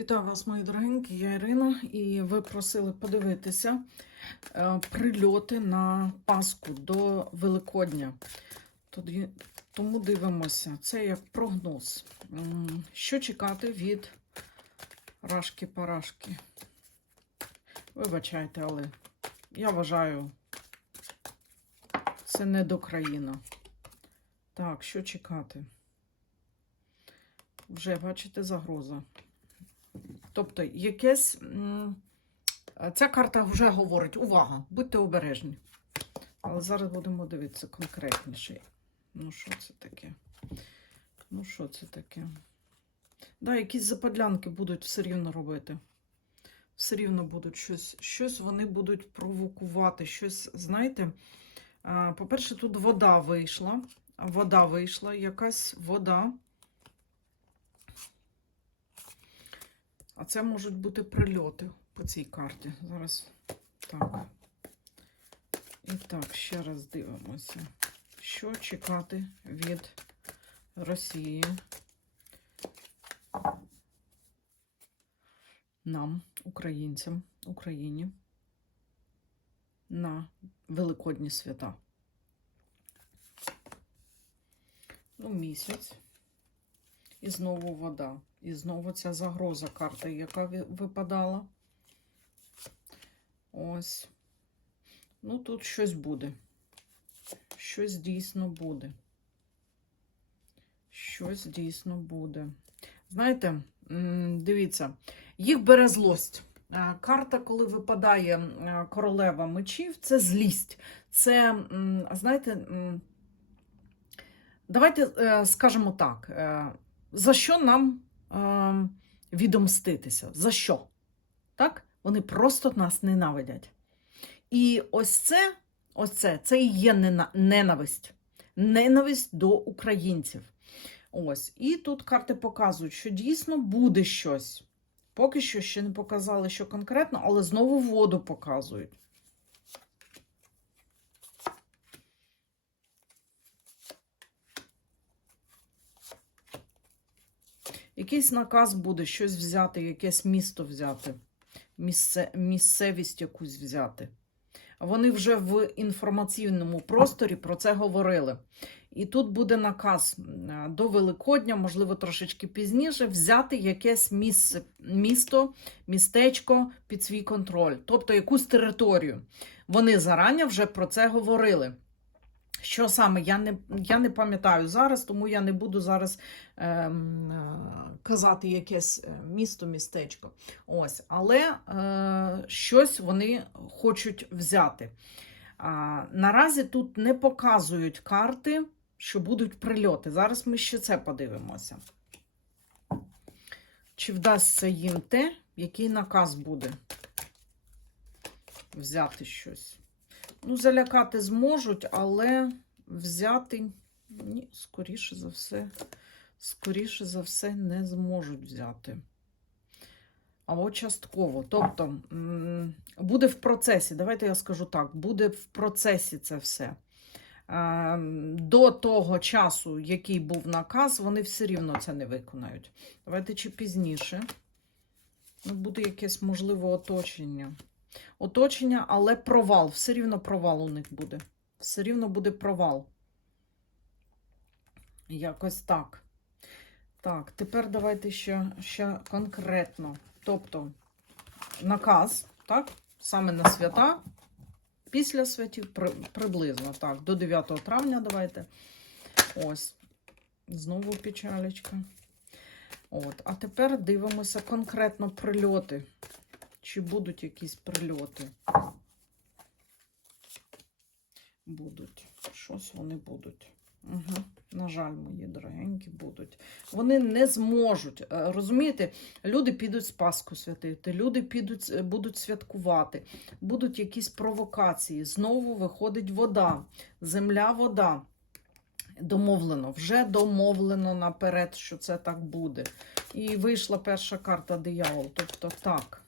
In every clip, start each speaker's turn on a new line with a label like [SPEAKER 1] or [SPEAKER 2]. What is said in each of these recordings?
[SPEAKER 1] Вітаю вас, мої дорогенькі, я Ірина, і ви просили подивитися е, прильоти на Пасху до Великодня. Тоді, тому дивимося. Це як прогноз. Що чекати від рашки-парашки? Вибачайте, але я вважаю, це не до країна. Так, що чекати? Вже бачите загроза. Тобто, якесь. Ця карта вже говорить: увага, будьте обережні. Але зараз будемо дивитися конкретніше. Ну, що це таке? Ну, що це таке? Да, якісь западлянки будуть все рівно робити. Все рівно будуть щось, щось вони будуть провокувати. Щось, знаєте, по-перше, тут вода вийшла. Вода вийшла, якась вода. А це можуть бути прильоти по цій карті. Зараз так. І так, ще раз дивимося. Що чекати від Росії? Нам, українцям, Україні на Великодні свята. Ну, місяць. І знову вода. І знову ця загроза карта, яка випадала. Ось. Ну, тут щось буде. Щось дійсно буде. Щось дійсно буде. Знаєте, дивіться, їх бере злость. Карта, коли випадає королева мечів, це злість. Це, знаєте, давайте е, скажемо так. За що нам е, відомститися? За що? Так? Вони просто нас ненавидять. І ось це, ось це, це і є ненависть. Ненависть до українців. Ось. І тут карти показують, що дійсно буде щось. Поки що ще не показали, що конкретно, але знову воду показують. Якийсь наказ буде щось взяти, якесь місто взяти, місце, місцевість якусь взяти. Вони вже в інформаційному просторі про це говорили. І тут буде наказ до Великодня, можливо, трошечки пізніше, взяти якесь місце, місто, містечко під свій контроль, тобто якусь територію. Вони зарані вже про це говорили. Що саме, я не, я не пам'ятаю зараз, тому я не буду зараз ем, е, казати якесь е, місто, містечко. Ось, але е, щось вони хочуть взяти. А, наразі тут не показують карти, що будуть прильоти. Зараз ми ще це подивимося. Чи вдасться їм те, який наказ буде взяти щось? Ну, залякати зможуть, але взяти, ні, скоріше за все, скоріше за все, не зможуть взяти. Або частково. Тобто буде в процесі, давайте я скажу так, буде в процесі це все. До того часу, який був наказ, вони все рівно це не виконають. Давайте чи пізніше. Ну, буде якесь можливе оточення. Оточення, але провал. Все рівно провал у них буде. Все рівно буде провал. Якось так. Так, тепер давайте ще, ще конкретно. Тобто, наказ, так? Саме на свята, після святів, при, приблизно, так, до 9 травня давайте. Ось. Знову печалечка. От. А тепер дивимося конкретно прильоти. Чи будуть якісь прильоти? Будуть. Щось вони будуть. Угу. На жаль, мої дорогенькі будуть. Вони не зможуть. Е, Розумієте, люди підуть Спаску святити, люди підуть, е, будуть святкувати, будуть якісь провокації. Знову виходить вода, земля, вода. Домовлено, вже домовлено наперед, що це так буде. І вийшла перша карта диявол. Тобто так.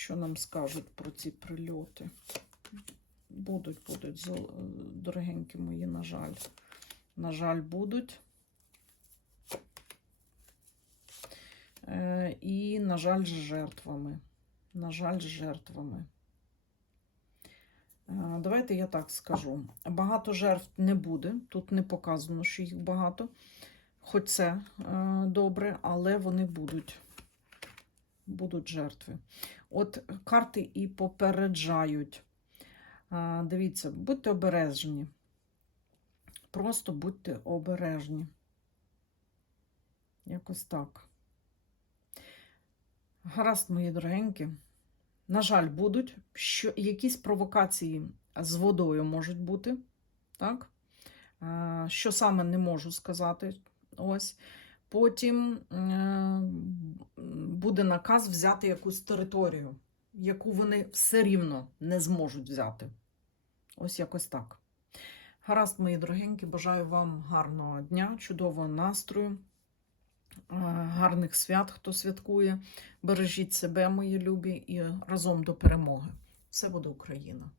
[SPEAKER 1] Що нам скажуть про ці прильоти? Будуть, будуть, дорогенькі мої, на жаль. На жаль, будуть. Е, і, на жаль, з жертвами. На жаль, з жертвами. Е, Давайте я так скажу. Багато жертв не буде. Тут не показано, що їх багато. Хоч це е, добре, але вони будуть. Будуть жертви. От карти і попереджають. Дивіться, будьте обережні. Просто будьте обережні. Якось так. Гаразд, мої дорогенькі. На жаль, будуть що, якісь провокації з водою можуть бути. Так? Що саме не можу сказати. Ось. Потім е, буде наказ взяти якусь територію, яку вони все рівно не зможуть взяти. Ось якось так. Гаразд, мої дорогенькі, бажаю вам гарного дня, чудового настрою, е, гарних свят, хто святкує. Бережіть себе, мої любі, і разом до перемоги. Все буде Україна!